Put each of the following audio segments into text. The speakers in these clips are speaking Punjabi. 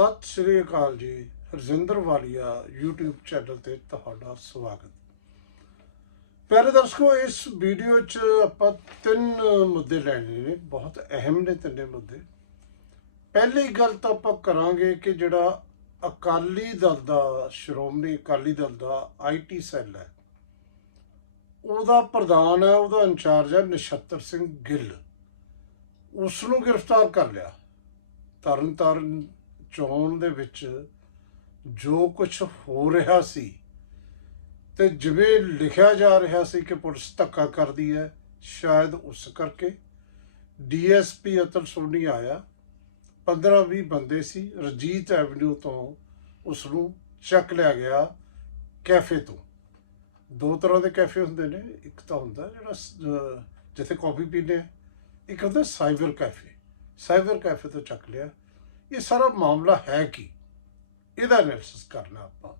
ਸਤਿ ਸ਼੍ਰੀ ਅਕਾਲ ਜੀ ਰਜਿੰਦਰ ਵਾਲੀਆ YouTube ਚੈਨਲ ਤੇ ਤੁਹਾਡਾ ਸਵਾਗਤ। ਪਿਆਰੇ ਦਰਸ਼ਕੋ, ਇਸ ਵੀਡੀਓ 'ਚ ਆਪਾਂ ਤਿੰਨ ਮੁੱਦੇ ਲੈਣੇ ਨੇ, ਬਹੁਤ ਅਹਿਮ ਨੇ ਤਿੰਨੇ ਮੁੱਦੇ। ਪਹਿਲੀ ਗੱਲ ਤਾਂ ਆਪਾਂ ਕਰਾਂਗੇ ਕਿ ਜਿਹੜਾ ਅਕਾਲੀ ਦਲ ਦਾ ਸ਼੍ਰੋਮਣੀ ਅਕਾਲੀ ਦਲ ਦਾ ਆਈਟੀ ਸੈੱਲ ਹੈ, ਉਹਦਾ ਪ੍ਰਧਾਨ ਹੈ, ਉਹਦਾ ਇੰਚਾਰਜ ਹੈ ਨਛੱਤਰ ਸਿੰਘ ਗਿੱਲ। ਉਸ ਨੂੰ ਗ੍ਰਿਫਤਾਰ ਕਰ ਲਿਆ। ਤਰਨ ਤਾਰਨ ਚੋਣ ਦੇ ਵਿੱਚ ਜੋ ਕੁਝ ਹੋ ਰਿਹਾ ਸੀ ਤੇ ਜਿਵੇਂ ਲਿਖਿਆ ਜਾ ਰਿਹਾ ਸੀ ਕਿ ਪੁਲਿਸ ਧੱਕਾ ਕਰਦੀ ਹੈ, ਸ਼ਾਇਦ ਉਸ ਕਰਕੇ ਡੀਐਸਪੀ ਅਤਲ ਸੋਨੀ ਆਇਆ। 15-20 ਬੰਦੇ ਸੀ ਰਜੀਤ ਐਵਨਿਊ ਤੋਂ ਉਸ ਨੂੰ ਚੱਕ ਲਿਆ ਗਿਆ ਕੈਫੇ ਤੋਂ। ਦੋ ਤਰ੍ਹਾਂ ਦੇ ਕੈਫੇ ਹੁੰਦੇ ਨੇ, ਇੱਕ ਤਾਂ ਹੁੰਦਾ ਜਿਹੜਾ ਜਿੱਥੇ ਕਾਫੀ ਪੀਂਦੇ ਆ, ਇੱਕ ਹੁੰਦਾ ਸਾਈਬਰ ਕੈਫੇ। ਸਾਈਬਰ ਕੈਫੇ ਤੋਂ ਚੱਕ ਲਿਆ। ਇਹ ਸਾਰਾ ਮਾਮਲਾ ਹੈ ਕੀ? ਇਹਦਾ ਐਨਾਲਿਸਿਸ ਕਰਨਾ ਆਪਾਂ।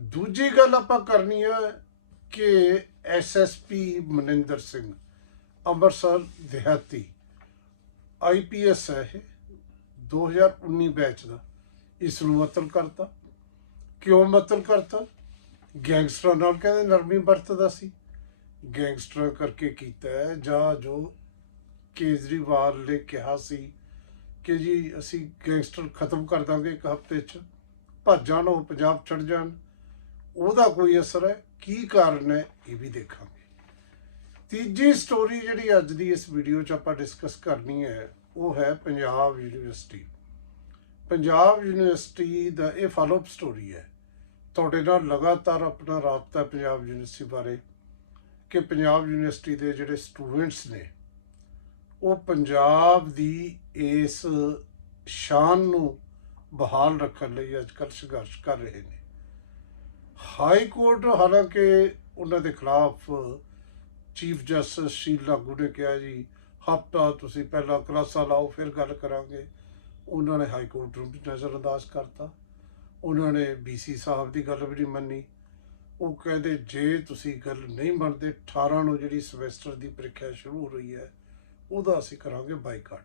ਦੂਜੀ ਗੱਲ ਆਪਾਂ ਕਰਨੀ ਹੈ ਕਿ ਐਸਐਸਪੀ ਮਨਿੰਦਰ ਸਿੰਘ, ਅੰਮ੍ਰਿਤਸਰ, ਦਿਹਾਤੀ। ਆਈਪੀਐਸ ਹੈ ਇਹ। 2019 ਬੈਚ ਦਾ। ਇਸ ਨੂੰ ਮਤਲ ਕਰਤਾ। ਕਿਉਂ ਮਤਲ ਕਰਤਾ? ਗੈਂਗਸਟਰਾਂ ਨਾਲ ਕਹਿੰਦੇ ਨਰਮੀ ਵਰਤਦਾ ਸੀ। ਗੈਂਗਸਟਰ ਕਰਕੇ ਕੀਤਾ ਹੈ ਜਾਂ ਜੋ ਕੇਜਰੀਵਾਲ ਨੇ ਕਿਹਾ ਸੀ ਕਿ ਜੀ ਅਸੀਂ ਗੈਂਗਸਟਰ ਖਤਮ ਕਰ ਦਾਂਗੇ ਇੱਕ ਹਫ਼ਤੇ 'ਚ, ਭੱਜ ਜਾਣ, ਉਹ ਪੰਜਾਬ ਚੜ ਜਾਣ। ਉਹਦਾ ਕੋਈ ਅਸਰ ਹੈ? ਕੀ ਕਾਰਨ ਹੈ? ਇਹ ਵੀ ਦੇਖਾਂਗੇ। ਤੀਜੀ ਸਟੋਰੀ ਜਿਹੜੀ ਅੱਜ ਦੀ ਇਸ ਵੀਡੀਓ 'ਚ ਆਪਾਂ ਡਿਸਕਸ ਕਰਨੀ ਹੈ, ਉਹ ਹੈ ਪੰਜਾਬ ਯੂਨੀਵਰਸਿਟੀ ਪੰਜਾਬ ਯੂਨੀਵਰਸਿਟੀ ਦਾ ਇਹ ਫਾਲੋਅਪ ਸਟੋਰੀ ਹੈ। ਤੁਹਾਡੇ ਨਾਲ ਲਗਾਤਾਰ ਆਪਣਾ ਰਾਬਤਾ ਪੰਜਾਬ ਯੂਨੀਵਰਸਿਟੀ ਬਾਰੇ, ਕਿ ਪੰਜਾਬ ਯੂਨੀਵਰਸਿਟੀ ਦੇ ਜਿਹੜੇ ਸਟੂਡੈਂਟਸ ਨੇ ਉਹ ਪੰਜਾਬ ਦੀ ਇਸ ਸ਼ਾਨ ਨੂੰ ਬਹਾਲ ਰੱਖਣ ਲਈ ਅੱਜ ਅੱਜਕੱਲ ਸੰਘਰਸ਼ ਕਰ ਰਹੇ ਨੇ। ਹਾਈ ਕੋਰਟ ਹਾਲਾਂਕਿ ਉਹਨਾਂ ਦੇ ਖਿਲਾਫ ਚੀਫ ਜਸਟਿਸ ਸ਼ੀਲ ਲਾਗੂ ਨੇ ਕਿਹਾ ਜੀ, ਹਫਤਾ ਤੁਸੀਂ ਪਹਿਲਾਂ ਕਲਾਸਾਂ ਲਾਓ, ਫਿਰ ਗੱਲ ਕਰਾਂਗੇ। ਉਹਨਾਂ ਨੇ ਹਾਈ ਕੋਰਟ ਨੂੰ ਵੀ ਨਜ਼ਰਅੰਦਾਜ਼ ਕਰਤਾ। ਉਹਨਾਂ ਨੇ ਬੀਸੀ ਸਾਹਿਬ ਦੀ ਗੱਲ ਵੀ ਨਹੀਂ ਮੰਨੀ। ਉਹ ਕਹਿੰਦੇ, ਜੇ ਤੁਸੀਂ ਗੱਲ ਨਹੀਂ ਮੰਨਦੇ 18 ਨੂੰ ਜਿਹੜੀ ਸਮੈਸਟਰ ਦੀ ਪ੍ਰੀਖਿਆ ਸ਼ੁਰੂ ਹੋ ਰਹੀ ਹੈ ਉਹਦਾ ਅਸੀਂ ਕਰਾਂਗੇ ਬਾਈਕਾਟ।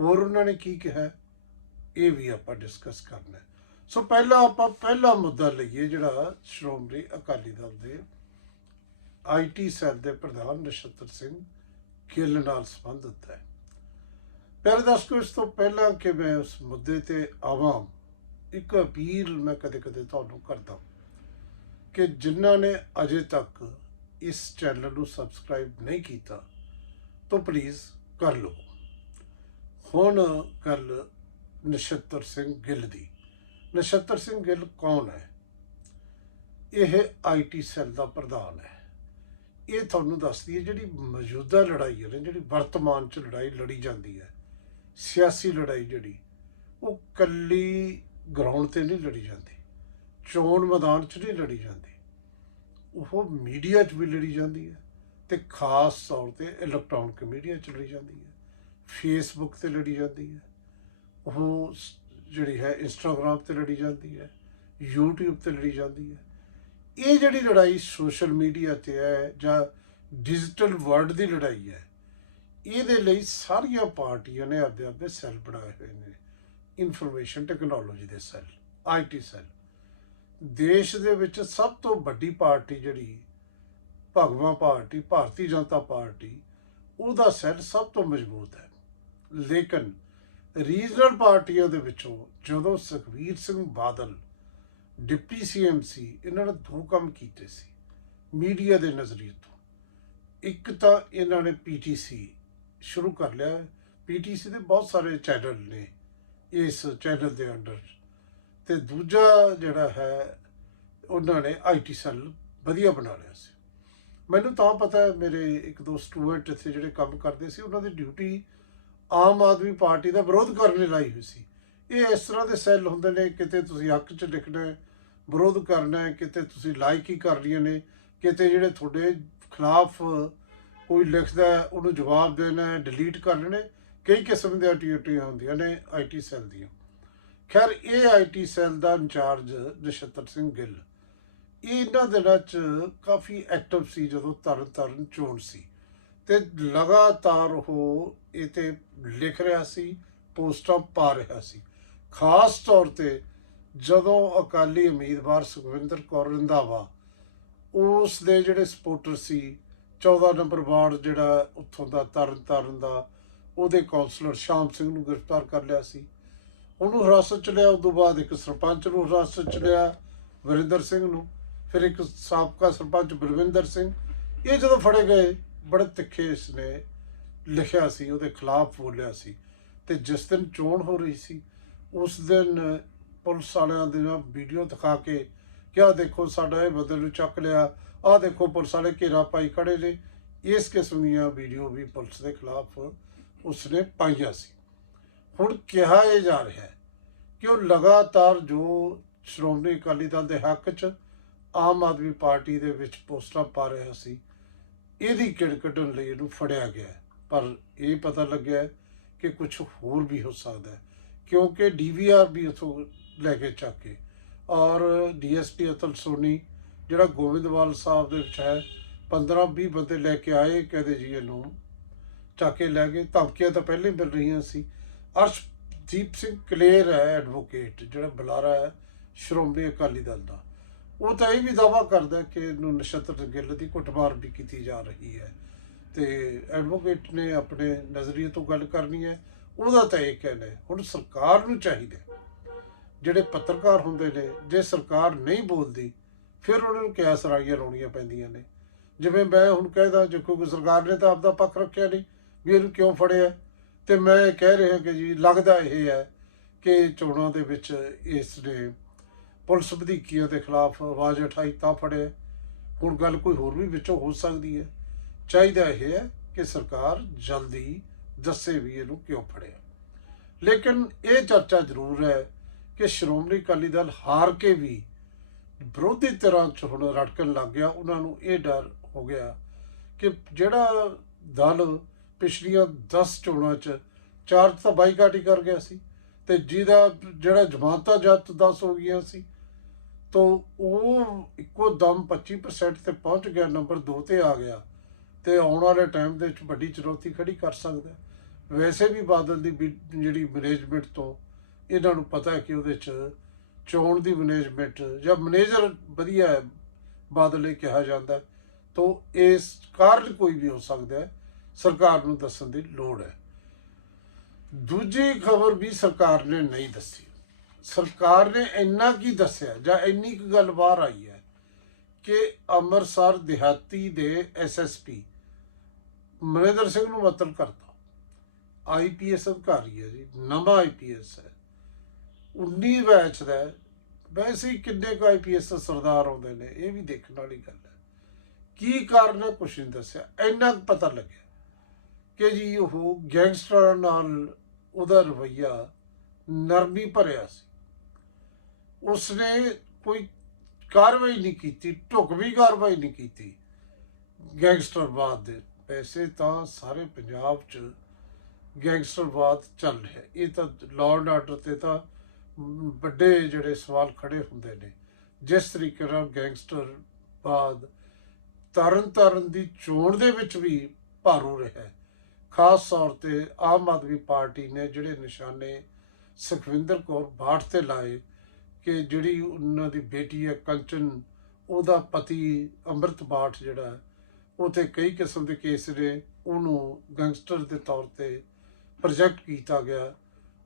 ਹੋਰ ਉਹਨਾਂ ਨੇ ਕੀ ਕਿਹਾ? ਇਹ ਵੀ ਆਪਾਂ ਡਿਸਕਸ ਕਰਨਾ ਹੈ। ਸੋ ਪਹਿਲਾਂ ਆਪਾਂ ਪਹਿਲਾ ਮੁੱਦਾ ਲਈਏ ਜਿਹੜਾ ਸ਼੍ਰੋਮਣੀ ਅਕਾਲੀ ਦਲ ਦੇ ਆਈਟੀ ਸੈੱਲ ਦੇ ਪ੍ਰਧਾਨ ਨਛੱਤਰ ਸਿੰਘ ਗਿੱਲ ਨਾਲ ਸੰਬੰਧਿਤ ਹੈ। ਪਿਆਰੇ ਦਰਸ਼ਕੋ, ਇਸ ਤੋਂ ਪਹਿਲਾਂ ਕਿ ਮੈਂ ਉਸ ਮੁੱਦੇ ਤੇ ਆਵਾਂ, ਇੱਕ ਅਪੀਲ ਮੈਂ ਕਦੇ-ਕਦੇ ਤੁਹਾਨੂੰ ਕਰਦਾ ਕਿ ਜਿਨ੍ਹਾਂ ਨੇ ਅਜੇ ਤੱਕ ਇਸ ਚੈਨਲ ਨੂੰ ਸਬਸਕ੍ਰਾਈਬ ਨਹੀਂ ਕੀਤਾ ਤਾਂ ਪਲੀਜ਼ ਕਰ ਲਓ। ਹੁਣ ਗੱਲ ਨਛੱਤਰ ਸਿੰਘ ਗਿੱਲ ਦੀ। ਨਛੱਤਰ ਸਿੰਘ ਗਿੱਲ ਕੌਣ ਹੈ? ਇਹ ਆਈਟੀ ਸੈੱਲ ਦਾ ਪ੍ਰਧਾਨ ਹੈ। ਇਹ ਤੁਹਾਨੂੰ ਦੱਸਦੀ ਹੈ ਜਿਹੜੀ ਮੌਜੂਦਾ ਲੜਾਈ ਹੈ ਜਿਹੜੀ ਵਰਤਮਾਨ ਚ ਲੜਾਈ ਲੜੀ ਜਾਂਦੀ ਹੈ, ਸਿਆਸੀ ਲੜਾਈ ਜਿਹੜੀ, ਉਹ ਕੱਲੀ ਗਰਾਊਂਡ ਤੇ ਨਹੀਂ ਲੜੀ ਜਾਂਦੀ, ਚੋਣ ਮੈਦਾਨ 'ਚ ਨਹੀਂ ਲੜੀ ਜਾਂਦੀ, ਉਹ ਮੀਡੀਆ 'ਚ ਵੀ ਲੜੀ ਜਾਂਦੀ ਹੈ। ਤੇ ਖਾਸ ਤੌਰ ਤੇ ਇਲੈਕਟ੍ਰੋਨਿਕ ਮੀਡੀਆ 'ਚ ਲੜੀ ਜਾਂਦੀ ਹੈ ਫੇਸਬੁੱਕ ਤੇ ਲੜੀ ਜਾਂਦੀ ਹੈ, ਉਹ ਸ- ਜਿਹੜੀ ਹੈ ਇੰਸਟਾਗ੍ਰam ਤੇ ਲੜੀ ਜਾਂਦੀ ਹੈ, YouTube ਤੇ ਲੜੀ ਜਾਂਦੀ ਹੈ। ਇਹ ਜਿਹੜੀ ਲੜਾਈ ਸੋਸ਼ਲ ਮੀਡੀਆ ਤੇ ਹੈ ਜਾਂ ਡਿਜੀਟਲ ਵਰਲਡ ਦੀ ਲੜਾਈ ਹੈ, ਇਹਦੇ ਲਈ ਸਾਰੀਆਂ ਪਾਰਟੀਆਂ ਨੇ ਆਪਦੇ ਆਪਦੇ ਸੈੱਲ ਬਣਾਏ ਹੋਏ ਨੇ ਇਨਫੋਰਮੇਸ਼ਨ ਟੈਕਨੋਲੋਜੀ ਦੇ ਸੈੱਲ ਆਈਟੀ ਸੈੱਲ ਦੇਸ਼ ਦੇ ਵਿੱਚ ਸਭ ਤੋਂ ਵੱਡੀ ਪਾਰਟੀ ਜਿਹੜੀ ਭਗਵਾਂ ਪਾਰਟੀ ਭਾਰਤੀ ਜਨਤਾ ਪਾਰਟੀ, ਉਹਦਾ ਸੈੱਲ ਸਭ ਤੋਂ ਮਜ਼ਬੂਤ ਹੈ। ਲੇਕਿਨ ਰੀਜਨਲ ਪਾਰਟੀਆਂ ਦੇ ਵਿੱਚੋਂ ਜਦੋਂ ਸੁਖਵੀਰ ਸਿੰਘ ਬਾਦਲ, ਡਿਪਟੀ ਸੀਐਮ ਸੀ, ਇਹਨਾਂ ਨੇ ਦੋ ਕੰਮ ਕੀਤੇ ਸੀ, ਮੀਡੀਆ ਦੇ ਨਜ਼ਰੀਏ ਤੋਂ। ਇੱਕ ਤਾਂ ਇਹਨਾਂ ਨੇ ਪੀਟੀਸੀ ਸ਼ੁਰੂ ਕਰ ਲਿਆ। ਪੀਟੀਸੀ ਦੇ ਬਹੁਤ ਸਾਰੇ ਚੈਨਲ ਨੇ ਇਸ ਚੈਨਲ ਦੇ ਅੰਡਰ। ਤੇ ਦੂਜਾ ਜਿਹੜਾ ਹੈ, ਉਹਨਾਂ ਨੇ ਆਈਟੀ ਸੈੱਲ ਵਧੀਆ ਬਣਾ ਲਿਆ ਸੀ। ਮੈਨੂੰ ਤਾਂ ਪਤਾ ਮੇਰੇ ਇੱਕ ਦੋ ਸਟੂਡੈਂਟ ਇੱਥੇ ਜਿਹੜੇ ਕੰਮ ਕਰਦੇ ਸੀ, ਉਹਨਾਂ ਦੀ ਡਿਊਟੀ ਆਮ ਆਦਮੀ ਪਾਰਟੀ ਦਾ ਵਿਰੋਧ ਕਰਨ ਲਈ ਲਾਈ ਹੋਈ ਸੀ। ਇਹ ਇਸ ਤਰ੍ਹਾਂ ਦੇ ਸੈੱਲ ਹੁੰਦੇ ਨੇ, ਕਿਤੇ ਤੁਸੀਂ ਹੱਕ 'ਚ ਲਿਖਣਾ ਵਿਰੋਧ ਕਰਨਾ ਕਿਤੇ ਤੁਸੀਂ ਲਾਈਕ ਹੀ ਕਰਨੀਆਂ ਨੇ, ਕਿਤੇ ਜਿਹੜੇ ਤੁਹਾਡੇ ਖਿਲਾਫ ਕੋਈ ਲਿਖਦਾ ਉਹਨੂੰ ਜਵਾਬ ਦੇਣਾ ਡਿਲੀਟ ਕਰ ਲੈਣੇ ਕਈ ਕਿਸਮ ਦੀਆਂ ਡਿਊਟੀਆਂ ਹੁੰਦੀਆਂ ਨੇ ਆਈਟੀ ਸੈੱਲ ਦੀਆਂ। ਖੈਰ, ਇਹ ਆਈਟੀ ਸੈੱਲ ਦਾ ਇੰਚਾਰਜ ਨਛੱਤਰ ਸਿੰਘ ਗਿੱਲ ਇਹਨਾਂ ਦਿਨਾਂ 'ਚ ਕਾਫੀ ਐਕਟਿਵ ਸੀ ਜਦੋਂ ਤਰਨ ਤਾਰਨ ਚੋਣ ਸੀ ਤੇ ਲਗਾਤਾਰ ਉਹ ਇਹ ਤੇ ਲਿਖ ਰਿਹਾ ਸੀ, ਪੋਸਟਾਂ ਪਾ ਰਿਹਾ ਸੀ। ਖਾਸ ਤੌਰ ਤੇ ਜਦੋਂ ਅਕਾਲੀ ਉਮੀਦਵਾਰ ਸੁਖਵਿੰਦਰ ਕੌਰ ਰੰਧਾਵਾ ਉਸ ਦੇ ਜਿਹੜੇ ਸਪੋਰਟਰ ਸੀ 14 ਨੰਬਰ ਵਾਰਡ ਜਿਹੜਾ ਉੱਥੋਂ ਦਾ ਤਰਨ ਤਾਰਨ ਦਾ, ਉਹਦੇ ਕੌਂਸਲਰ ਸ਼ਾਮ ਸਿੰਘ ਨੂੰ ਗ੍ਰਿਫਤਾਰ ਕਰ ਲਿਆ ਸੀ। ਉਹਨੂੰ ਹਿਰਾਸਤ ਚ ਲਿਆ ਉਸ ਤੋਂ ਬਾਅਦ ਇੱਕ ਸਰਪੰਚ ਨੂੰ ਹਿਰਾਸਤ ਚ ਲਿਆ, ਵਰਿੰਦਰ ਸਿੰਘ ਨੂੰ। ਫਿਰ ਇੱਕ ਸਾਬਕਾ ਸਰਪੰਚ ਬਲਵਿੰਦਰ ਸਿੰਘ, ਇਹ ਜਦੋਂ ਫੜੇ ਗਏ, ਬੜੇ ਤਿੱਖੇ ਇਸਨੇ ਲਿਖਿਆ ਸੀ, ਉਹਦੇ ਖਿਲਾਫ ਬੋਲਿਆ ਸੀ ਤੇ ਜਿਸ ਦਿਨ ਚੋਣ ਹੋ ਰਹੀ ਸੀ, ਉਸ ਦਿਨ ਪੁਲਿਸ ਵਾਲਿਆਂ ਦੇ ਨਾਲ ਵੀਡੀਓ ਦਿਖਾ ਕੇ ਕਿ ਆਹ ਦੇਖੋ ਸਾਡਾ ਇਹ ਬਦਲ ਨੂੰ ਚੱਕ ਲਿਆ, ਆਹ ਦੇਖੋ ਪੁਲਿਸ ਵਾਲੇ ਘੇਰਾ ਪਾਈ ਖੜੇ ਨੇ। ਇਸ ਕਿਸਮ ਦੀਆਂ ਵੀਡੀਓ ਵੀ ਪੁਲਿਸ ਦੇ ਖਿਲਾਫ ਉਸਨੇ ਪਾਈਆਂ ਸੀ। ਹੁਣ ਕਿਹਾ ਇਹ ਜਾ ਰਿਹਾ ਹੈ ਕਿ ਉਹ ਲਗਾਤਾਰ ਜੋ ਸ਼੍ਰੋਮਣੀ ਅਕਾਲੀ ਦਲ ਦੇ ਹੱਕ 'ਚ ਆਮ ਆਦਮੀ ਪਾਰਟੀ ਦੇ ਵਿੱਚ ਪੋਸਟਾਂ ਪਾ ਰਿਹਾ ਸੀ। ਇਹਦੀ ਕਿੜ ਕੱਢਣ ਲਈ ਇਹਨੂੰ ਫੜਿਆ ਗਿਆ ਪਰ ਇਹ ਪਤਾ ਲੱਗਿਆ ਕਿ ਕੁਝ ਹੋਰ ਵੀ ਹੋ ਸਕਦਾ ਕਿਉਂਕਿ ਡੀਵੀਆਰ ਵੀ ਉਥੋਂ ਲੈ ਕੇ ਚੱਕ ਕੇ ਔਰ ਡੀਐਸਪੀ ਅਤਲ ਸੋਨੀ, ਜਿਹੜਾ ਗੋਬਿੰਦਵਾਲ ਸਾਹਿਬ ਦੇ ਵਿੱਚ ਹੈ 15 20 ਬੰਦੇ ਲੈ ਕੇ ਆਏ ਕਹਿੰਦੇ ਜੀ ਇਹਨੂੰ, ਚੱਕ ਕੇ ਲੈ ਗਏ। ਧਮਕੀਆਂ ਤਾਂ ਪਹਿਲੇ ਹੀ ਮਿਲ ਰਹੀਆਂ ਸੀ। ਅਰਸ਼ਦੀਪ ਸਿੰਘ ਕਲੇਰ ਹੈ ਐਡਵੋਕੇਟ, ਜਿਹੜਾ ਬੁਲਾਰਾ ਹੈ ਸ਼੍ਰੋਮਣੀ ਅਕਾਲੀ ਦਲ ਦਾ। ਉਹ ਤਾਂ ਇਹ ਵੀ ਦਾਵਾ ਕਰਦਾ ਕਿ ਇਹਨੂੰ ਨਛੱਤਰ ਗਿੱਲ ਦੀ ਕੁੱਟਮਾਰ ਵੀ ਕੀਤੀ ਜਾ ਰਹੀ ਹੈ। ਤੇ ਐਡਵੋਕੇਟ ਨੇ ਆਪਣੇ ਨਜ਼ਰੀਏ ਤੋਂ ਗੱਲ ਕਰਨੀ ਹੈ। ਉਹਦਾ ਤਾਂ ਇਹ ਕਹਿਣਾ ਹੈ, ਹੁਣ ਸਰਕਾਰ ਨੂੰ ਚਾਹੀਦਾ ਜਿਹੜੇ ਪੱਤਰਕਾਰ ਹੁੰਦੇ ਨੇ, ਜੇ ਸਰਕਾਰ ਨਹੀਂ ਬੋਲਦੀ, ਫਿਰ ਉਹਨਾਂ ਨੂੰ ਕਿਆ ਸਰਾਈਆਂ ਲਾਉਣੀਆਂ ਪੈਂਦੀਆਂ ਨੇ? ਜਿਵੇਂ ਮੈਂ ਹੁਣ ਕਹਿਦਾ, ਜੇ ਕੋਈ ਸਰਕਾਰ ਨੇ ਤਾਂ ਆਪਦਾ ਪੱਖ ਰੱਖਿਆ ਨਹੀਂ, ਵੀ ਇਹਨੂੰ ਕਿਉਂ ਫੜਿਆ? ਤੇ ਮੈਂ ਕਹਿ ਰਿਹਾ ਕਿ ਜੀ, ਲੱਗਦਾ ਇਹ ਹੈ ਕਿ ਚੋਣਾਂ ਦੇ ਵਿੱਚ ਇਸ ਨੇ ਪੁਲਿਸ ਵਧੀਕੀਆਂ ਦੇ ਖਿਲਾਫ ਆਵਾਜ਼ ਉਠਾਈ ਤਾਂ ਫੜਿਆ ਹੁਣ ਗੱਲ ਕੋਈ ਹੋਰ ਵੀ ਵਿੱਚੋਂ ਹੋ ਸਕਦੀ ਹੈ। ਚਾਹੀਦਾ ਇਹ ਹੈ ਕਿ ਸਰਕਾਰ ਜਲਦੀ ਦੱਸੇ ਵੀ ਇਹਨੂੰ ਕਿਉਂ ਫੜਿਆ ਲੇਕਿਨ ਇਹ ਚਰਚਾ ਜ਼ਰੂਰ ਹੈ ਕਿ ਸ਼੍ਰੋਮਣੀ ਅਕਾਲੀ ਦਲ ਹਾਰ ਕੇ ਵੀ ਵਿਰੋਧੀ ਧਿਰਾਂ ਚ ਹੁਣ ਰੜਕਣ ਲੱਗ ਗਿਆ। ਉਹਨਾਂ ਨੂੰ ਇਹ ਡਰ ਹੋ ਗਿਆ ਕਿ ਜਿਹੜਾ ਦਲ ਪਿਛਲੀਆਂ 10 ਚੋਣਾਂ ਚ ਚਾਰ ਤਾਂ ਬਾਈਕਾਟ ਹੀ ਕਰ ਗਿਆ ਸੀ ਤੇ ਜਿਹਦਾ ਜਿਹੜਾ ਜਮਾਤਾਂ ਜੱਤ 10 ਹੋ ਗਈਆਂ ਸੀ ਤੋਂ ਉਹ ਇੱਕੋ ਦਮ 25% ਤੇ ਪਹੁੰਚ ਗਿਆ ਨੰਬਰ 2 ਤੇ ਆ ਗਿਆ। ਤੇ ਆਉਣ ਵਾਲੇ ਟਾਈਮ ਦੇ ਵਿੱਚ ਵੱਡੀ ਚੁਣੌਤੀ ਖੜੀ ਕਰ ਸਕਦਾ ਵੈਸੇ ਵੀ ਬਾਦਲ ਦੀ ਵੀ ਜਿਹੜੀ ਮੈਨੇਜਮੈਂਟ ਤੋਂ ਇਹਨਾਂ ਨੂੰ ਪਤਾ ਹੈ ਕਿ ਉਹਦੇ ਚ ਚੋਣ ਦੀ ਮੈਨੇਜਮੈਂਟ ਜਾਂ ਮੈਨੇਜਰ ਵਧੀਆ ਹੈ, ਬਾਦਲ ਇਹ ਕਿਹਾ ਜਾਂਦਾ ਹੈ। ਤੋਂ ਇਸ ਕਾਰਨ ਕੋਈ ਵੀ ਹੋ ਸਕਦਾ ਹੈ, ਸਰਕਾਰ ਨੂੰ ਦੱਸਣ ਦੀ ਲੋੜ ਹੈ। ਦੂਜੀ ਖਬਰ ਵੀ ਸਰਕਾਰ ਨੇ ਨਹੀਂ ਦੱਸੀ। ਸਰਕਾਰ ਨੇ ਇੰਨਾ ਕੀ ਦੱਸਿਆ, ਜਾਂ ਇੰਨੀ ਕੁ ਗੱਲ ਬਾਹਰ ਆਈ ਹੈ ਕਿ ਅੰਮ੍ਰਿਤਸਰ ਦਿਹਾਤੀ ਦੇ ਐਸਐਸਪੀ ਮਨਿੰਦਰ ਸਿੰਘ ਨੂੰ ਮਤਲ ਕਰਤਾ। ਆਈਪੀਐਸ ਅਧਿਕਾਰੀ ਹੈ ਜੀ, ਨਵਾਂ ਆਈਪੀਐਸ ਹੈ। 19 ਬੈਚ ਦਾ ਵੈਸੇ ਹੀ ਕਿੰਨੇ ਕੁ ਆਈਪੀਐਸ ਸਰਦਾਰ ਆਉਂਦੇ ਨੇ, ਇਹ ਵੀ ਦੇਖਣ ਵਾਲੀ ਗੱਲ ਹੈ। ਕੀ ਕਾਰਨ ਹੈ, ਕੁਛ ਨਹੀਂ ਦੱਸਿਆ। ਇੰਨਾ ਕੁ ਪਤਾ ਲੱਗਿਆ ਕਿ ਜੀ ਉਹ ਗੈਂਗਸਟਰਾਂ ਨਾਲ ਉਹਦਾ ਰਵਈਆ ਨਰਮੀ ਭਰਿਆ ਸੀ। ਉਸਨੇ ਕੋਈ ਕਾਰਵਾਈ ਨਹੀਂ ਕੀਤੀ ਢੁਕਵੀਂ ਕਾਰਵਾਈ ਨਹੀਂ ਕੀਤੀ। ਗੈਂਗਸਟਰਵਾਦ ਦੇ ਵੈਸੇ ਤਾਂ ਸਾਰੇ ਪੰਜਾਬ 'ਚ ਗੈਂਗਸਟਰਵਾਦ ਚੱਲ ਰਿਹਾ ਇਹ ਤਾਂ ਲਾਅ ਐਂਡ ਆਰਡਰ ਤੇ ਤਾਂ ਵੱਡੇ ਜਿਹੜੇ ਸਵਾਲ ਖੜੇ ਹੁੰਦੇ ਨੇ। ਜਿਸ ਤਰੀਕੇ ਨਾਲ ਗੈਂਗਸਟਰਵਾਦ ਤਰਨ ਤਾਰਨ ਦੀ ਚੋਣ ਦੇ ਵਿੱਚ ਵੀ ਭਾਰੂ ਰਿਹਾ ਖਾਸ ਤੌਰ ਤੇ ਆਮ ਆਦਮੀ ਪਾਰਟੀ ਨੇ ਜਿਹੜੇ ਨਿਸ਼ਾਨੇ ਸੁਖਵਿੰਦਰ ਕੌਰ ਬਾਠ ਤੇ ਲਾਏ ਕਿ ਜਿਹੜੀ ਉਹਨਾਂ ਦੀ ਬੇਟੀ ਹੈ ਕੰਚਨ ਉਹਦਾ ਪਤੀ ਅੰਮ੍ਰਿਤ ਬਾਠ ਜਿਹੜਾ ਹੈ, ਕਈ ਕਿਸਮ ਦੇ ਕੇਸ ਨੇ ਉਹਨੂੰ ਗੈਂਗਸਟਰ ਦੇ ਤੌਰ ਤੇ ਪ੍ਰੋਜੈਕਟ ਕੀਤਾ ਗਿਆ।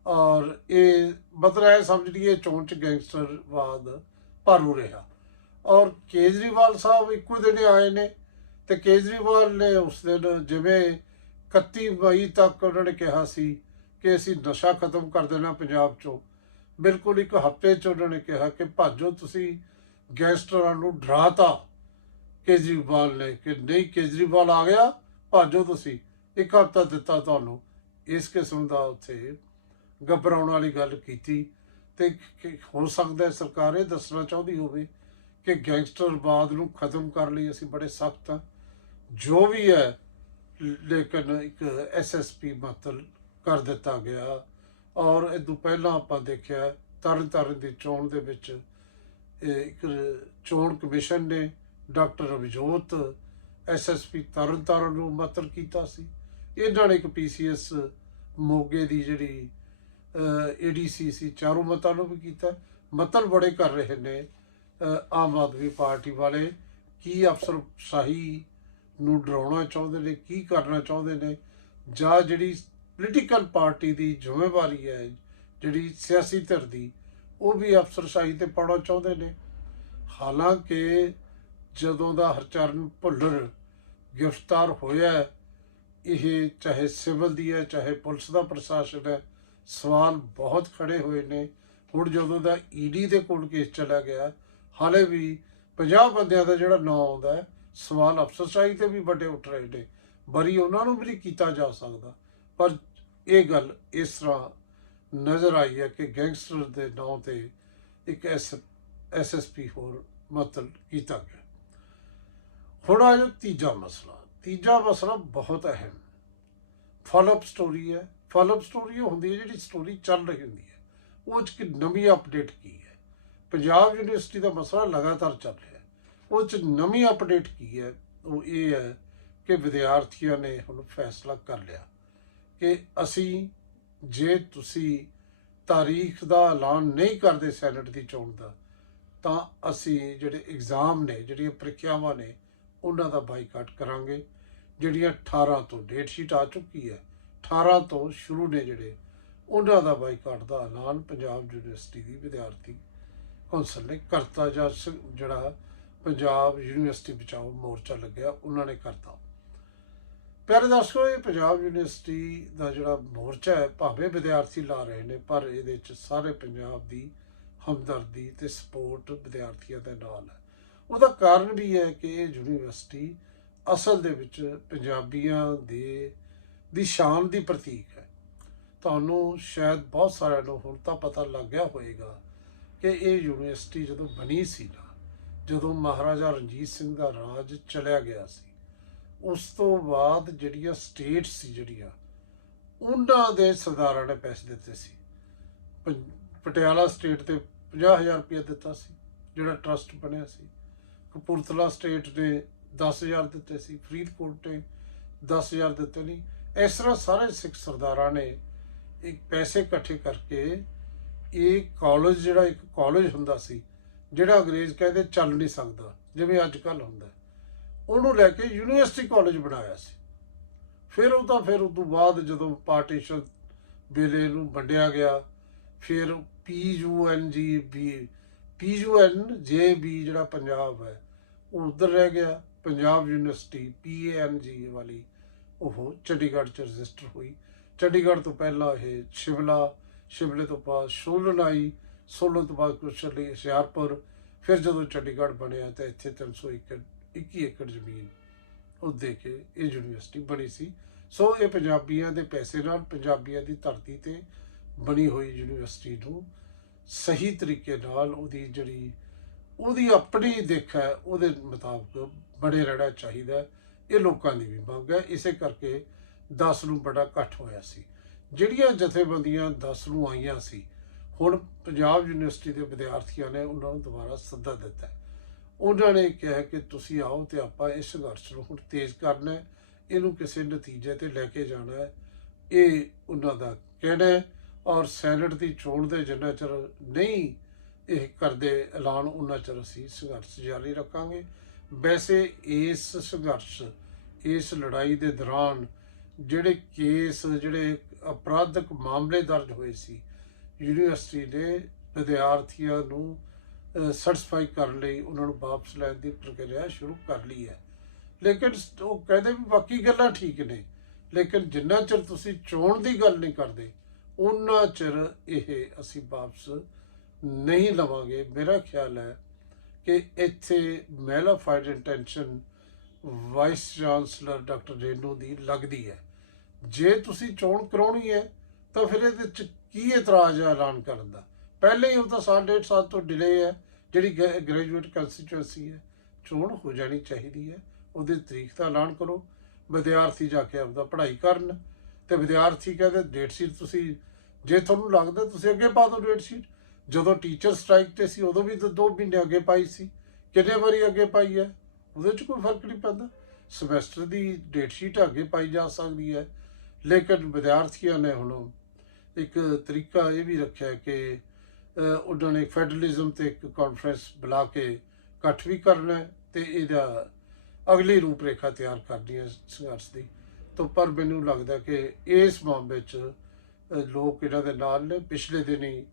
ਔਰ ਇਹ ਮਤਲਬ ਇਹ ਸਮਝ ਲਈਏ ਚੋਣ ਚ ਗੈਂਗਸਟਰਵਾਦ ਭਾਰੂ ਰਿਹਾ। ਔਰ ਕੇਜਰੀਵਾਲ ਸਾਹਿਬ ਇੱਕੋ ਦਿਨ ਆਏ ਨੇ ਤੇ ਕੇਜਰੀਵਾਲ ਨੇ ਉਸ ਦਿਨ ਜਿਵੇਂ 31 ਮਈ ਤੱਕ ਉਹਨਾਂ ਨੇ ਕਿਹਾ ਸੀ ਕਿ ਅਸੀਂ ਨਸ਼ਾ ਖਤਮ ਕਰ ਦੇਣਾ ਪੰਜਾਬ ਚੋਂ ਬਿਲਕੁਲ ਇੱਕ ਹਫ਼ਤੇ ਚ ਉਹਨਾਂ ਨੇ ਕਿਹਾ ਕਿ ਭਾਜੋ ਤੁਸੀਂ ਗੈਂਗਸਟਰਾਂ ਨੂੰ ਡਰਾਤਾ, ਕੇਜਰੀਵਾਲ ਨੇ ਕਿ ਨਹੀਂ ਕੇਜਰੀਵਾਲ ਆ ਗਿਆ, ਭਾਜੋ ਤੁਸੀਂ ਇੱਕ ਹਫ਼ਤਾ ਦਿੱਤਾ ਤੁਹਾਨੂੰ। ਇਸ ਕਿਸਮ ਦਾ ਉੱਥੇ ਘਬਰਾਉਣ ਵਾਲੀ ਗੱਲ ਕੀਤੀ ਤੇ ਹੋ ਸਕਦਾ ਸਰਕਾਰ ਇਹ ਦੱਸਣਾ ਚਾਹੁੰਦੀ ਹੋਵੇ ਕਿ ਗੈਂਗਸਟਰਵਾਦ ਨੂੰ ਖਤਮ ਕਰਨ ਲਈ ਅਸੀਂ ਬੜੇ ਸਖਤ ਹਾਂ। ਜੋ ਵੀ ਹੈ, ਲੇਕਿਨ ਇੱਕ ਐਸਐਸਪੀ ਮਤਲ ਕਰ ਦਿੱਤਾ ਗਿਆ। ਔਰ ਇਹ ਤੋਂ ਪਹਿਲਾਂ ਆਪਾਂ ਦੇਖਿਆ ਤਰਨ ਤਾਰਨ ਦੀ ਚੋਣ ਦੇ ਵਿੱਚ ਇੱਕ ਚੋਣ ਕਮਿਸ਼ਨ ਨੇ ਡਾਕਟਰ ਅਭਿਜੋਤ ਐਸਐਸਪੀ ਤਰਨ ਤਾਰਨ ਨੂੰ ਮਤਲ ਕੀਤਾ ਸੀ। ਇਹਨਾਂ ਨੇ ਇੱਕ ਪੀਸੀਐਸ ਮੋਗੇ ਦੀ ਜਿਹੜੀ ਏਡੀਸੀ ਸੀ ਚਾਰੂ ਮਤਾਂ ਨੂੰ ਵੀ ਕੀਤਾ। ਮਤਲ ਬੜੇ ਕਰ ਰਹੇ ਨੇ ਆਮ ਆਦਮੀ ਪਾਰਟੀ ਵਾਲੇ। ਕੀ ਅਫਸਰ ਸ਼ਾਹੀ ਨੂੰ ਡਰਾਉਣਾ ਚਾਹੁੰਦੇ ਨੇ, ਕੀ ਕਰਨਾ ਚਾਹੁੰਦੇ ਨੇ? ਜਾਂ ਜਿਹੜੀ ਪੋਲੀਟੀਕਲ ਪਾਰਟੀ ਦੀ ਜ਼ਿੰਮੇਵਾਰੀ ਹੈ, ਜਿਹੜੀ ਸਿਆਸੀ ਧਿਰ ਦੀ, ਉਹ ਵੀ ਅਫਸਰਸ਼ਾਹੀ ਤੇ ਪਾਉਣਾ ਚਾਹੁੰਦੇ ਨੇ। ਹਾਲਾਂਕਿ ਜਦੋਂ ਦਾ ਹਰਚਰਨ ਭੁੱਲਰ ਗ੍ਰਿਫਤਾਰ ਹੋਇਆ ਇਹ ਚਾਹੇ ਸਿਵਲ ਦੀ ਹੈ, ਚਾਹੇ ਪੁਲਿਸ ਦਾ ਪ੍ਰਸ਼ਾਸਨ ਹੈ, ਸਵਾਲ ਬਹੁਤ ਖੜੇ ਹੋਏ ਨੇ। ਹੁਣ ਜਦੋਂ ਦਾ ਈਡੀ ਦੇ ਕੋਲ ਕੇਸ ਚਲਾ ਗਿਆ, ਹਾਲੇ ਵੀ 50 ਬੰਦਿਆਂ ਦਾ ਜਿਹੜਾ ਨਾਂ ਆਉਂਦਾ ਸਵਾਲ ਅਫਸਰਸ਼ਾਹੀ ਤੇ ਵੀ ਵੱਡੇ ਉੱਠ ਰਹੇ ਨੇ। ਬਰੀ ਉਹਨਾਂ ਨੂੰ ਵੀ ਨਹੀਂ ਕੀਤਾ ਜਾ ਸਕਦਾ। ਪਰ ਇਹ ਗੱਲ ਇਸ ਤਰ੍ਹਾਂ ਨਜ਼ਰ ਆਈ ਹੈ ਕਿ ਗੈਂਗਸਟਰ ਦੇ ਨਾਂ ਤੇ ਇੱਕ ਐਸ ਐਸਐਸਪੀ ਹੋਰ ਮਤਲਬ ਕੀਤਾ ਗਿਆ। ਹੁਣ ਆ ਜੋ ਤੀਜਾ ਮਸਲਾ। ਤੀਜਾ ਮਸਲਾ ਬਹੁਤ ਅਹਿਮ। ਫਾਲੋਅਪ ਸਟੋਰੀ ਹੈ। ਫਾਲੋਅਪ ਸਟੋਰੀ ਉਹ ਹੁੰਦੀ ਹੈ ਜਿਹੜੀ ਸਟੋਰੀ ਚੱਲ ਰਹੀ ਹੁੰਦੀ ਹੈ। ਉਹ 'ਚ ਕਿ ਨਵੀਂ ਅਪਡੇਟ ਕੀ ਹੈ? ਪੰਜਾਬ ਯੂਨੀਵਰਸਿਟੀ ਦਾ ਮਸਲਾ ਲਗਾਤਾਰ ਚੱਲ ਰਿਹਾ ਹੈ। ਉਹ 'ਚ ਨਵੀਂ ਅਪਡੇਟ ਕੀ ਹੈ? ਉਹ ਇਹ ਹੈ ਕਿ ਵਿਦਿਆਰਥੀਆਂ ਨੇ ਹੁਣ ਫੈਸਲਾ ਕਰ ਲਿਆ। ਕਿ ਅਸੀਂ ਜੇ ਤੁਸੀਂ ਤਾਰੀਖ ਦਾ ਐਲਾਨ ਨਹੀਂ ਕਰਦੇ ਸੈਨੇਟ ਦੀ ਚੋਣ ਦਾ, ਤਾਂ ਅਸੀਂ ਜਿਹੜੇ ਐਗਜ਼ਾਮ ਨੇ, ਜਿਹੜੀਆਂ ਪ੍ਰੀਖਿਆਵਾਂ ਨੇ, ਉਹਨਾਂ ਦਾ ਬਾਈਕਾਟ ਕਰਾਂਗੇ। ਜਿਹੜੀਆਂ 18 ਤੋਂ ਡੇਟ ਸ਼ੀਟ ਆ ਚੁੱਕੀ ਹੈ 18 ਤੋਂ ਸ਼ੁਰੂ ਨੇ ਜਿਹੜੇ, ਉਹਨਾਂ ਦਾ ਬਾਈਕਾਟ ਦਾ ਐਲਾਨ ਪੰਜਾਬ ਯੂਨੀਵਰਸਿਟੀ ਦੀ ਵਿਦਿਆਰਥੀ ਕੌਂਸਲ ਨੇ ਕਰਤਾ ਜਾਂ ਸ- ਜਿਹੜਾ ਪੰਜਾਬ ਯੂਨੀਵਰਸਿਟੀ ਬਚਾਓ ਮੋਰਚਾ ਲੱਗਿਆ, ਉਹਨਾਂ ਨੇ ਕਰਤਾ। ਪਿਆਰੇ ਦਰਸ਼ਕੋ ਇਹ ਪੰਜਾਬ ਯੂਨੀਵਰਸਿਟੀ ਦਾ ਜਿਹੜਾ ਮੋਰਚਾ ਹੈ, ਭਾਵੇਂ ਵਿਦਿਆਰਥੀ ਲਾ ਰਹੇ ਨੇ, ਪਰ ਇਹਦੇ ਵਿੱਚ ਸਾਰੇ ਪੰਜਾਬ ਦੀ ਹਮਦਰਦੀ ਤੇ ਸਪੋਰਟ ਵਿਦਿਆਰਥੀਆਂ ਦੇ ਨਾਲ ਹੈ। ਉਹਦਾ ਕਾਰਨ ਵੀ ਹੈ ਕਿ ਇਹ ਯੂਨੀਵਰਸਿਟੀ ਅਸਲ ਦੇ ਵਿੱਚ ਪੰਜਾਬੀਆਂ ਦੇ, ਦੀ ਸ਼ਾਨ ਦੀ ਪ੍ਰਤੀਕ ਹੈ। ਤੁਹਾਨੂੰ ਸ਼ਾਇਦ ਬਹੁਤ ਸਾਰਿਆਂ ਨੂੰ ਹੁਣ ਤਾਂ ਪਤਾ ਲੱਗ ਗਿਆ ਹੋਵੇਗਾ ਕਿ ਇਹ ਯੂਨੀਵਰਸਿਟੀ ਜਦੋਂ ਬਣੀ ਸੀ ਨਾ, ਜਦੋਂ ਮਹਾਰਾਜਾ ਰਣਜੀਤ ਸਿੰਘ ਦਾ ਰਾਜ ਚਲਿਆ ਗਿਆ ਸੀ ਉਸ ਤੋਂ ਬਾਅਦ ਜਿਹੜੀਆਂ ਸਟੇਟ ਸੀ ਜਿਹੜੀਆਂ, ਉਹਨਾਂ ਦੇ ਸਰਦਾਰਾਂ ਨੇ ਪੈਸੇ ਦਿੱਤੇ ਸੀ। ਪੰ- ਪਟਿਆਲਾ ਸਟੇਟ ਤੇ 50000 ਰੁਪਏ ਦਿੱਤਾ ਸੀ, ਜਿਹੜਾ ਟਰਸਟ ਬਣਿਆ ਸੀ। ਕਪੂਰਥਲਾ ਸਟੇਟ ਨੇ 10000 ਦਿੱਤੇ ਸੀ, ਫਰੀਦਕੋਟ ਨੇ 10000 ਦਿੱਤੇ ਨਹੀਂ ਇਸ ਤਰ੍ਹਾਂ ਸਾਰੇ ਸਿੱਖ ਸਰਦਾਰਾਂ ਨੇ ਇੱਕ ਪੈਸੇ ਇਕੱਠੇ ਕਰਕੇ ਇਹ ਕਾਲਜ ਜਿਹੜਾ ਇੱਕ ਕਾਲਜ ਹੁੰਦਾ ਸੀ, ਜਿਹੜਾ ਅੰਗਰੇਜ਼ ਕਹਿੰਦੇ ਚੱਲ ਨਹੀਂ ਸਕਦਾ, ਜਿਵੇਂ ਅੱਜ ਕੱਲ ਹੁੰਦਾ। ਉਹਨੂੰ ਲੈ ਕੇ ਯੂਨੀਵਰਸਿਟੀ ਕਾਲਜ ਬਣਾਇਆ ਸੀ। ਫਿਰ ਉਹ ਤਾਂ ਫਿਰ ਉਸ ਤੋਂ ਬਾਅਦ ਜਦੋਂ ਪਾਰਟੀਸ਼ਨ ਵੇਲੇ ਨੂੰ ਵੰਡਿਆ ਗਿਆ, ਫਿਰ ਪੀਯੂਐਨਜੀ ਬੀ ਪੀਯੂਐਨ ਜੇ ਬੀ ਜਿਹੜਾ ਪੰਜਾਬ ਹੈ, ਉਹ ਉਧਰ ਰਹਿ ਗਿਆ। ਪੰਜਾਬ ਯੂਨੀਵਰਸਿਟੀ ਪੀਏਐਨਜੀ ਵਾਲੀ, ਉਹ ਚੰਡੀਗੜ੍ਹ ਚ ਰਜਿਸਟਰ ਹੋਈ। ਚੰਡੀਗੜ੍ਹ ਤੋਂ ਪਹਿਲਾਂ ਇਹ ਸ਼ਿਮਲਾ, ਸ਼ਿਮਲੇ ਤੋਂ ਬਾਅਦ ਸੋਲਨ ਆਈ ਸੋਲਨ ਤੋਂ ਬਾਅਦ ਕੁਸ਼ਲੀ ਹੁਸ਼ਿਆਰਪੁਰ, ਫਿਰ ਜਦੋਂ ਚੰਡੀਗੜ੍ਹ ਬਣਿਆ ਤਾਂ ਇੱਥੇ 300 ਏਕੜ 21 ਏਕੜ ਜ਼ਮੀਨ ਉਹ ਦੇ ਕੇ ਇਹ ਯੂਨੀਵਰਸਿਟੀ ਬਣੀ ਸੀ। ਸੋ ਇਹ ਪੰਜਾਬੀਆਂ ਦੇ ਪੈਸੇ ਨਾਲ ਪੰਜਾਬੀਆਂ ਦੀ ਧਰਤੀ ਤੇ ਬਣੀ ਹੋਈ ਯੂਨੀਵਰਸਿਟੀ ਨੂੰ ਸਹੀ ਤਰੀਕੇ ਨਾਲ ਉਹਦੀ ਜਿਹੜੀ ਉਹਦੀ ਆਪਣੀ ਦਿੱਖ ਹੈ, ਉਹਦੇ ਮੁਤਾਬਕ ਬੜੇ ਰਹਿਣਾ ਚਾਹੀਦਾ। ਇਹ ਲੋਕਾਂ ਦੀ ਵੀ ਮੰਗ ਹੈ। ਇਸੇ ਕਰਕੇ 10 ਨੂੰ ਬੜਾ ਇਕੱਠ ਹੋਇਆ ਸੀ। ਜਿਹੜੀਆਂ ਜਥੇਬੰਦੀਆਂ 10 ਨੂੰ ਆਈਆਂ ਸੀ, ਹੁਣ ਪੰਜਾਬ ਯੂਨੀਵਰਸਿਟੀ ਦੇ ਵਿਦਿਆਰਥੀਆਂ ਨੇ ਉਹਨਾਂ ਨੂੰ ਦੁਬਾਰਾ ਸੱਦਾ ਦਿੱਤਾ ਉਹਨਾਂ ਨੇ ਕਿਹਾ ਕਿ ਤੁਸੀਂ ਆਓ ਤੇ ਆਪਾਂ ਇਸ ਸੰਘਰਸ਼ ਨੂੰ ਹੁਣ ਤੇਜ਼ ਕਰਨਾ ਹੈ, ਇਹਨੂੰ ਕਿਸੇ ਨਤੀਜੇ ਤੇ ਲੈ ਕੇ ਜਾਣਾ ਹੈ। ਇਹ ਉਹਨਾਂ ਦਾ ਕਹਿਣਾ ਹੈ ਔਰ ਸੈਨੇਟ ਦੀ ਚੋਣ ਦੇ ਜਿੰਨਾ ਚਿਰ ਨਹੀਂ ਇਹ ਕਰਦੇ ਐਲਾਨ, ਉਹਨਾਂ ਚਿਰ ਅਸੀਂ ਸੰਘਰਸ਼ ਜਾਰੀ ਰੱਖਾਂਗੇ। ਵੈਸੇ ਇਸ ਸੰਘਰਸ਼, ਇਸ ਲੜਾਈ ਦੇ ਦੌਰਾਨ ਜਿਹੜੇ ਕੇਸ, ਜਿਹੜੇ ਅਪਰਾਧਕ ਮਾਮਲੇ ਦਰਜ ਹੋਏ ਸੀ, ਯੂਨੀਵਰਸਿਟੀ ਨੇ ਵਿਦਿਆਰਥੀਆਂ ਨੂੰ ਸਰਟੀਫਾਈ ਕਰਨ ਲਈ, ਉਹਨਾਂ ਨੂੰ ਵਾਪਸ ਲੈਣ ਦੀ ਪ੍ਰਕਿਰਿਆ ਸ਼ੁਰੂ ਕਰ ਲਈ ਹੈ। ਲੇਕਿਨ ਉਹ ਕਹਿੰਦੇ ਵੀ ਬਾਕੀ ਗੱਲਾਂ ਠੀਕ ਨੇ, ਲੇਕਿਨ ਜਿੰਨਾ ਚਿਰ ਤੁਸੀਂ ਚੋਣ ਦੀ ਗੱਲ ਨਹੀਂ ਕਰਦੇ, ਉਹਨਾਂ ਚਿਰ ਇਹ ਅਸੀਂ ਵਾਪਸ ਨਹੀਂ ਲਵਾਂਗੇ। ਮੇਰਾ ਖਿਆਲ ਹੈ ਕਿ ਇੱਥੇ ਮਹਿਲਾ malafide intention vice chancellor doctor Renu ਦੀ ਲੱਗਦੀ ਹੈ। ਜੇ ਤੁਸੀਂ ਚੋਣ ਕਰਾਉਣੀ ਹੈ, ਤਾਂ ਫਿਰ ਇਹਦੇ ਚ ਕੀ ਇਤਰਾਜ਼ ਹੈ ਐਲਾਨ ਕਰਨ ਦਾ? ਪਹਿਲੇ ਹੀ ਉਹ ਤਾਂ ਸਾਲ ਡੇਢ ਸਾਲ ਤੋਂ ਡਿਲੇ ਹੈ, ਜਿਹੜੀ ਗ੍ਰੈਜੂਏਟ ਕੰਸਟੀਚੁਐਂਸੀ ਹੈ, ਚੋਣ ਹੋ ਜਾਣੀ ਚਾਹੀਦੀ ਹੈ। ਉਹਦੇ ਤਰੀਕ ਦਾ ਐਲਾਨ ਕਰੋ। ਵਿਦਿਆਰਥੀ ਜਾ ਕੇ ਆਪਦਾ ਪੜ੍ਹਾਈ ਕਰਨ ਤੇ ਵਿਦਿਆਰਥੀ ਕਹਿੰਦੇ ਡੇਟ ਸ਼ੀਟ ਤੁਸੀਂ, ਜੇ ਤੁਹਾਨੂੰ ਲੱਗਦਾ ਤੁਸੀਂ ਅੱਗੇ ਪਾ ਦਿਓ ਡੇਟ ਸ਼ੀਟ ਜਦੋਂ ਟੀਚਰ ਸਟ੍ਰਾਈਕ ਤੇ ਸੀ, ਉਦੋਂ ਵੀ ਦੋ 2 ਮਹੀਨੇ ਅੱਗੇ ਪਾਈ ਸੀ। ਕਿੰਨੇ ਵਾਰੀ ਅੱਗੇ ਪਾਈ ਹੈ? ਉਹਦੇ 'ਚ ਕੋਈ ਫ਼ਰਕ ਨਹੀਂ ਪੈਂਦਾ। ਸਮੈਸਟਰ ਦੀ ਡੇਟ ਸ਼ੀਟ ਅੱਗੇ ਪਾਈ ਜਾ ਸਕਦੀ ਹੈ। ਲੇਕਿਨ ਵਿਦਿਆਰਥੀਆਂ ਨੇ ਹੁਣ ਇੱਕ ਤਰੀਕਾ ਇਹ ਵੀ ਰੱਖਿਆ ਕਿ ਉਹਨਾਂ ਨੇ ਫੈਡਰਲਿਜ਼ਮ ਤੇ ਇੱਕ ਕਾਨਫਰੰਸ ਬੁਲਾ ਕੇ ਇਕੱਠ ਵੀ ਕਰਨਾ ਹੈ ਤੇ ਇਹਦਾ ਅਗਲੀ ਰੂਪਰੇਖਾ ਤਿਆਰ ਕਰਨੀ ਹੈ ਸੰਘਰਸ਼ ਦੀ। ਤੋਂ ਪਰ ਮੈਨੂੰ ਲੱਗਦਾ ਕਿ ਇਸ ਮਾਮਲੇ 'ਚ ਲੋਕ ਇਹਨਾਂ ਦੇ ਨਾਲ ਨੇ। ਪਿਛਲੇ ਦਿਨੀ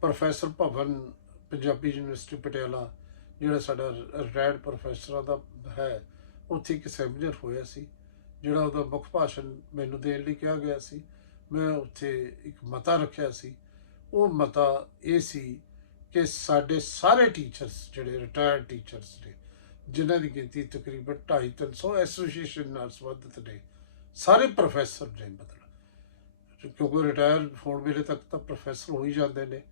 ਪ੍ਰੋਫੈਸਰ ਭਵਨ, ਪੰਜਾਬੀ ਯੂਨੀਵਰਸਿਟੀ ਪਟਿਆਲਾ, ਜਿਹੜਾ ਸਾਡਾ ਰਿਟਾਇਰਡ ਪ੍ਰੋਫੈਸਰਾਂ ਦਾ ਹੈ, ਉੱਥੇ ਇੱਕ ਸੈਮੀਨਾਰ ਹੋਇਆ ਸੀ, ਜਿਹੜਾ ਉਹਦਾ ਮੁੱਖ ਭਾਸ਼ਣ ਮੈਨੂੰ ਦੇਣ ਲਈ ਕਿਹਾ ਗਿਆ ਸੀ। ਮੈਂ ਉੱਥੇ ਇੱਕ ਮਤਾ ਰੱਖਿਆ ਸੀ ਉਹ ਮਤਾ ਇਹ ਸੀ ਕਿ ਸਾਡੇ ਸਾਰੇ ਟੀਚਰਸ ਜਿਹੜੇ ਰਿਟਾਇਰਡ ਟੀਚਰਸ ਨੇ, ਜਿਨ੍ਹਾਂ ਦੀ ਗਿਣਤੀ ਤਕਰੀਬਨ 250 300 ਐਸੋਸੀਏਸ਼ਨ ਨਾਲ ਸੰਬੰਧਿਤ ਨੇ, ਸਾਰੇ ਪ੍ਰੋਫੈਸਰ ਨੇ ਮਤਲਬ। ਕਿਉਂਕਿ ਰਿਟਾਇਰ ਹੋਣ ਵੇਲੇ ਤੱਕ ਤਾਂ ਪ੍ਰੋਫੈਸਰ ਹੋ ਹੀ ਜਾਂਦੇ ਨੇ।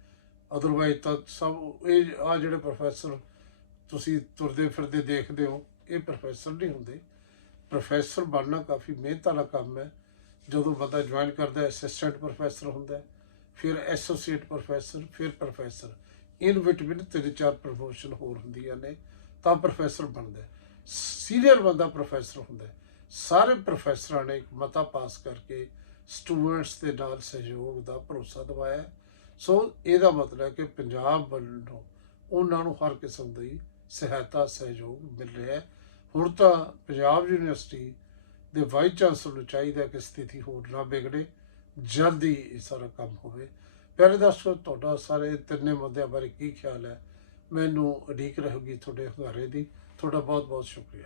ਅਦਰਵਾਈਜ਼ ਤਾਂ ਸਭ ਇਹ ਆ ਜਿਹੜੇ ਪ੍ਰੋਫੈਸਰ ਤੁਸੀਂ ਤੁਰਦੇ ਫਿਰਦੇ ਦੇਖਦੇ ਹੋ, ਇਹ ਪ੍ਰੋਫੈਸਰ ਨਹੀਂ ਹੁੰਦੇ। ਪ੍ਰੋਫੈਸਰ ਬਣਨਾ ਕਾਫੀ ਮਿਹਨਤ ਵਾਲਾ ਕੰਮ ਹੈ। ਜਦੋਂ ਬੰਦਾ ਜੁਆਇਨ ਕਰਦਾ ਹੈ ਅਸਿਸਟੈਂਟ ਪ੍ਰੋਫੈਸਰ ਹੁੰਦਾ ਹੈ। ਫਿਰ ਐਸੋਸੀਏਟ ਪ੍ਰੋਫੈਸਰ, ਫਿਰ ਪ੍ਰੋਫੈਸਰ। ਇਨ ਬਿਟਵੀਨ ਤਿੰਨ ਚਾਰ ਪ੍ਰਮੋਸ਼ਨ ਹੋਰ ਹੁੰਦੀਆਂ ਨੇ, ਤਾਂ ਪ੍ਰੋਫੈਸਰ ਬਣਦਾ ਸੀਨੀਅਰ ਬੰਦਾ ਪ੍ਰੋਫੈਸਰ ਹੁੰਦਾ ਸਾਰੇ ਪ੍ਰੋਫੈਸਰਾਂ ਨੇ ਇੱਕ ਮਤਾ ਪਾਸ ਕਰਕੇ ਸਟੂਡੈਂਟਸ ਦੇ ਨਾਲ ਸਹਿਯੋਗ ਦਾ ਭਰੋਸਾ ਦਿਵਾਇਆ ਸੋ ਇਹਦਾ ਮਤਲਬ ਹੈ ਕਿ ਪੰਜਾਬ ਵੱਲੋਂ ਉਹਨਾਂ ਨੂੰ ਹਰ ਕਿਸਮ ਦੀ ਸਹਾਇਤਾ, ਸਹਿਯੋਗ ਮਿਲ ਰਿਹਾ ਹੈ। ਹੁਣ ਤਾਂ ਪੰਜਾਬ ਯੂਨੀਵਰਸਿਟੀ ਦੇ ਵਾਈਸ ਚਾਂਸਲਰ ਨੂੰ ਚਾਹੀਦਾ ਕਿ ਸਥਿਤੀ ਹੋਰ ਨਾ ਵਿਗੜੇ। ਜਲਦੀ ਇਹ ਸਾਰਾ ਕੰਮ ਹੋਵੇ। ਪਹਿਲੇ ਦੱਸੋ ਤੁਹਾਡਾ ਸਾਰੇ ਤਿੰਨੇ ਮੁੱਦਿਆਂ ਬਾਰੇ ਕੀ ਖਿਆਲ ਹੈ? ਮੈਨੂੰ ਉਡੀਕ ਰਹੇਗੀ ਤੁਹਾਡੇ ਹੰਗਾਰੇ ਦੀ। ਤੁਹਾਡਾ ਬਹੁਤ ਬਹੁਤ ਸ਼ੁਕਰੀਆ।